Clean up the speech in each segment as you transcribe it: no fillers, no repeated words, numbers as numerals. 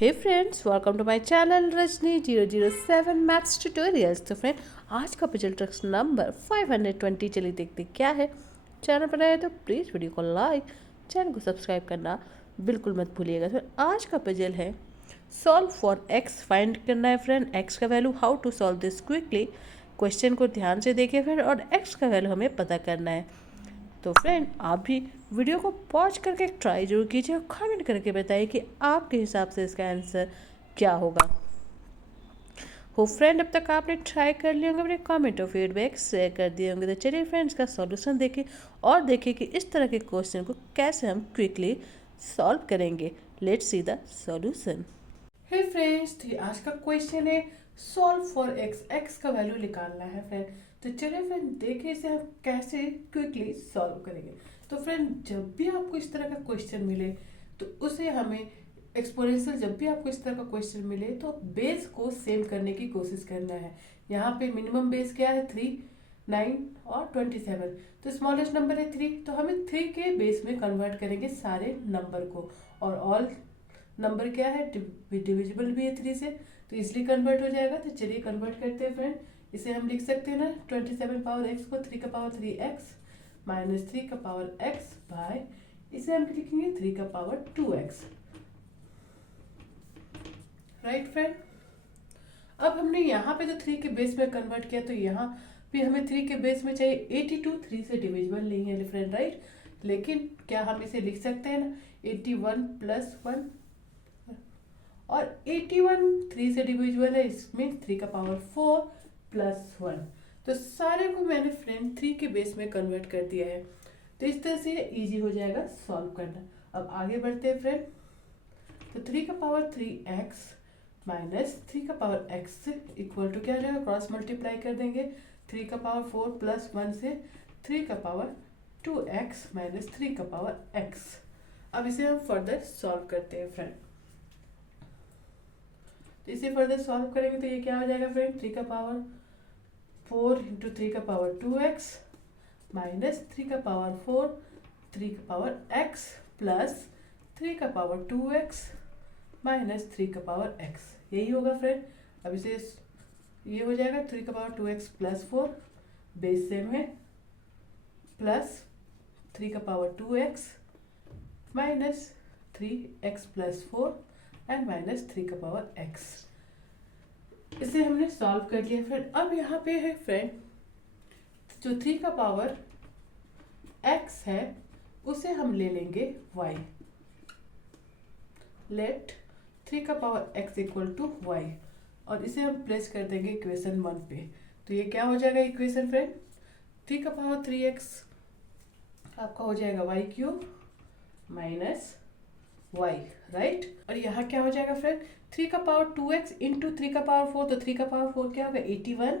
Hey friends, welcome to my channel Rajni 007 maths tutorials. तो friend, आज का पजल ट्रिक्स नंबर 520। चलिए देखते क्या है। चैनल पर आए तो प्लीज़ वीडियो को लाइक, चैनल को सब्सक्राइब करना बिल्कुल मत भूलिएगा। तो आज का पजल है सॉल्व फॉर एक्स। फाइंड करना है फ्रेंड एक्स का value. How to solve this quickly. Question को ध्यान से देखिए फ्रेंड, और एक्स का वैल्यू हमें पता करना है। तो फ्रेंड, आप भी वीडियो को पॉज करके ट्राई जरूर कीजिए और कमेंट करके बताइए कि आपके हिसाब से इसका आंसर क्या होगा। हो फ्रेंड, अब तक आपने ट्राई कर लिए होंगे, अपने कमेंट और फीडबैक शेयर कर दिए होंगे। तो चलिए फ्रेंड्स, का सॉल्यूशन देखें और देखिए कि इस तरह के क्वेश्चन को कैसे हम क्विकली सॉल्व करेंगे। Let's see the solution. Hey friends, आज का क्वेश्चन है सॉल्व फॉर एक्स। एक्स का वैल्यू निकालना है फ्रेंड। तो चलिए फ्रेंड, देखिए इसे हम कैसे क्विकली सॉल्व करेंगे। तो फ्रेंड, जब भी आपको इस तरह का क्वेश्चन मिले तो उसे हमें एक्सपोनेंशियल, जब भी आपको इस तरह का क्वेश्चन मिले तो बेस को सेम करने की कोशिश करना है। यहाँ पे मिनिमम बेस क्या है? 3, 9 और 27। तो स्मॉलेस्ट नंबर है 3, तो हमें 3 के बेस में कन्वर्ट करेंगे सारे नंबर को। और ऑल नंबर क्या है? डिविजिबल भी है 3 से, तो इसलिए कन्वर्ट हो जाएगा। तो चलिए कन्वर्ट करते हैं फ्रेंड। इसे हम लिख सकते हैं ना, 27 पावर एक्स को 3 का पावर 3x माइनस 3 का पावर x बाय, इसे हम लिखेंगे 3 का पावर 2x। राइट फ्रेंड, अब हमने यहाँ पे जो 3 के बेस में कन्वर्ट किया, तो यहाँ भी हमें 3 के बेस में चाहिए 82। 3 से डिविजिबल नहीं है फ्रेंड, राइट। लेकिन क्या हम इसे लिख सकते हैं ना, 81 प्लस 1, और 81 3 से डिविजिबल है, इसमें 3 का पावर 4 प्लस 1। तो सारे को मैंने फ्रेंड 3 के बेस में कन्वर्ट कर दिया है। तो इस तरह से इजी हो जाएगा सॉल्व करना। अब आगे बढ़ते हैं फ्रेंड। तो 3 का पावर 3x माइनस 3 का पावर x इक्वल टू क्या हो जाएगा? क्रॉस मल्टीप्लाई कर देंगे 3 का पावर 4 प्लस 1 से 3 का पावर 2x माइनस 3 का पावर x। अब इसे हम फर्दर सॉल्व करते हैं फ्रेंड। तो इसे फर्दर सॉल्व करेंगे तो ये क्या हो जाएगा फ्रेंड? 3 का पावर 4 इंटू 3 का पावर 2x माइनस 3 का पावर 4 3 का पावर x प्लस 3 का पावर 2x माइनस 3 का पावर x। यही होगा फ्रेंड। अब इसे ये हो जाएगा 3 का power 2x plus 4, base same है, प्लस 3 का power 2x minus 3x plus 4 and minus 3 का पावर x। इसे हमने सॉल्व कर लिया फ्रेंड। अब यहाँ पे है फ्रेंड, जो 3 का पावर x है उसे हम ले लेंगे y। लेट 3 का power x equal to y, और इसे हम प्लेस कर देंगे इक्वेशन 1 पे। तो ये क्या हो जाएगा इक्वेशन फ्रेंड? 3 का पावर 3x आपका हो जाएगा y cube minus y, right. और यहाँ क्या हो जाएगा फ्रेंड? 3 का पावर 2x इंटू 3 का पावर 4, तो 3 का पावर 4 क्या होगा? 81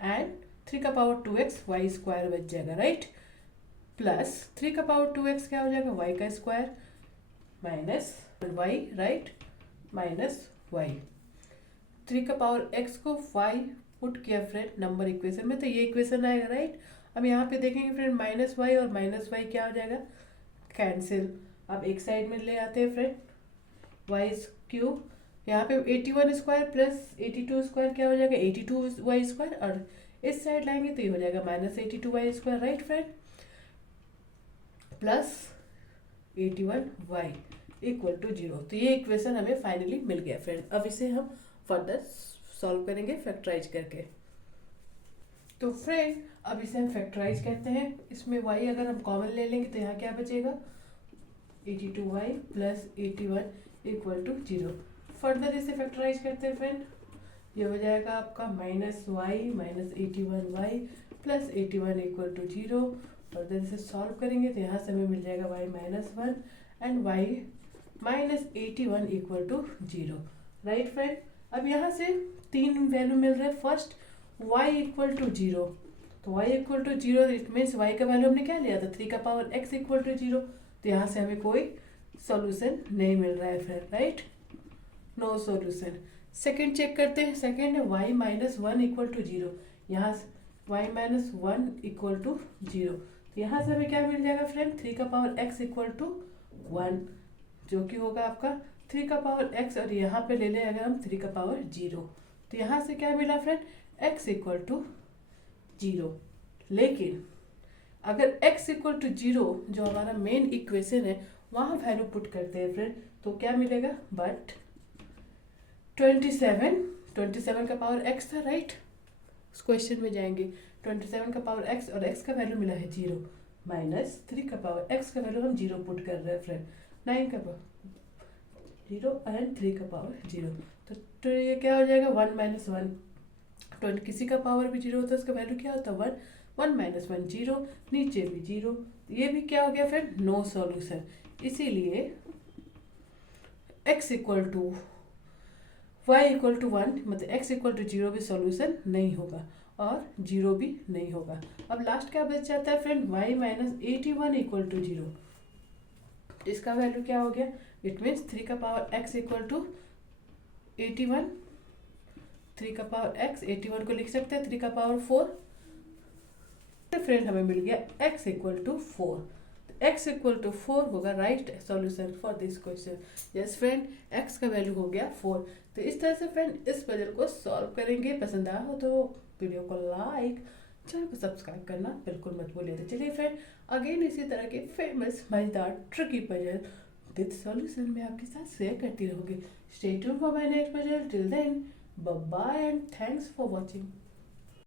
एंड 3 का पावर 2x y स्क्वायर बच जाएगा, राइट। प्लस 3 का पावर 2x क्या हो जाएगा? y का square minus y, right, minus y। 3 का पावर x को y पुट किया फ्रेंड नंबर इक्वेशन में, तो ये इक्वेशन आएगा, राइट। अब यहाँ पे देखेंगे फ्रेंड, माइनस y और माइनस y क्या हो जाएगा? कैंसिल। अब एक साइड में ले आते हैं फ्रेंड, वाई क्यूब, यहाँ पे 81 स्क्वायर प्लस 82 स्क्वायर क्या हो जाएगा? 82 वाई स्क्वायर, और इस साइड लाएंगे तो ये हो जाएगा minus 82 y square, right friend, plus 81 y equal to 0। तो ये इक्वेशन हमें फाइनली मिल गया फ्रेंड। अब इसे हम फर्दर सॉल्व करेंगे फैक्टराइज करके। तो फ्रेंड, अब इसे हम फैक्टराइज करते हैं। इसमें y अगर हम कॉमन ले लेंगे तो यहाँ क्या बचेगा? 82y plus 81 equal to 0। Further इसे फैक्टराइज करते हैं फ्रेंड। ये हो जाएगा आपका minus y minus 81y plus 81 equal to 0। Further इसे सॉल्व करेंगे तो यहाँ से हमें मिल जाएगा y minus 1 and y minus 81 equal to 0, right friend. अब यहाँ से 3 वैल्यू मिल रहा है। फर्स्ट y इक्वल टू 0, तो y equal to 0 it means y का वैल्यू हमने क्या लिया था? 3 का पावर x इक्वल टू 0। तो यहाँ से हमें कोई सॉल्यूशन नहीं मिल रहा है friend, right, no solution. Second check करते हैं। सेकंड है y माइनस 1 इक्वल टू 0। यहाँ से y माइनस 1 इक्वल टू 0, तो यहाँ से हमें क्या मिल जाएगा फ्रेंड? 3 का पावर x इक्वल टू 1। जो कि होगा आपका 3 का पावर x, और यहाँ पे ले लें अगर हम 3 का पावर 0, तो यहाँ से क्या मिला फ्रेंड, x इक्वल टू 0। लेकिन अगर x इक्वल टू 0 जो हमारा मेन इक्वेशन है वहाँ वैल्यू पुट करते हैं फ्रेंड, तो क्या मिलेगा, बट 27 का पावर x था, राइट। उस क्वेश्चन में जाएंगे, 27 का पावर x और x का वैल्यू मिला है 0, माइनस 3 का पावर x का वैल्यू हम 0 पुट कर रहे हैं फ्रेंड, 9 का पावर 0 एंड 3 का पावर 0, तो ये क्या हो जाएगा 1 माइनस 1, 20 किसी का पावर भी 0 होता है उसका वैल्यू क्या होता है 1, 1 माइनस 1 0, नीचे भी 0, ये भी क्या हो गया फ्रेंड, नो सॉल्यूशन। इसीलिए x equal to y equal to 1 मतलब x इक्वल टू 0 भी सॉल्यूशन नहीं होगा और 0 भी नहीं होगा। अब लास्ट क्या बच जाता है friend, y minus 81 equal to 0, इसका वैल्यू क्या हो गया, इट मीन्स 3 का पावर x इक्वल टू 81, 3 का पावर x 81 को लिख सकते हैं 3 का पावर 4, तो फ्रेंड हमें मिल गया x equal to 4, x equal to 4 होगा right solution for this question. Yes friend, x का वैल्यू हो गया 4। तो इस तरह से फ्रेंड इस पजल को सॉल्व करेंगे। पसंद आया हो तो वीडियो को लाइक, चैनल को सब्सक्राइब करना बिल्कुल मत भूलिए। तो चलिए फ्रेंड अगेन इसी तरह के फेमस मजेदार ट्रिकी पजल विद सॉल्यूशन में आपके साथ शेयर करती रहूँगी। Stay tuned for my next puzzle. Till then bye bye and thanks for watching.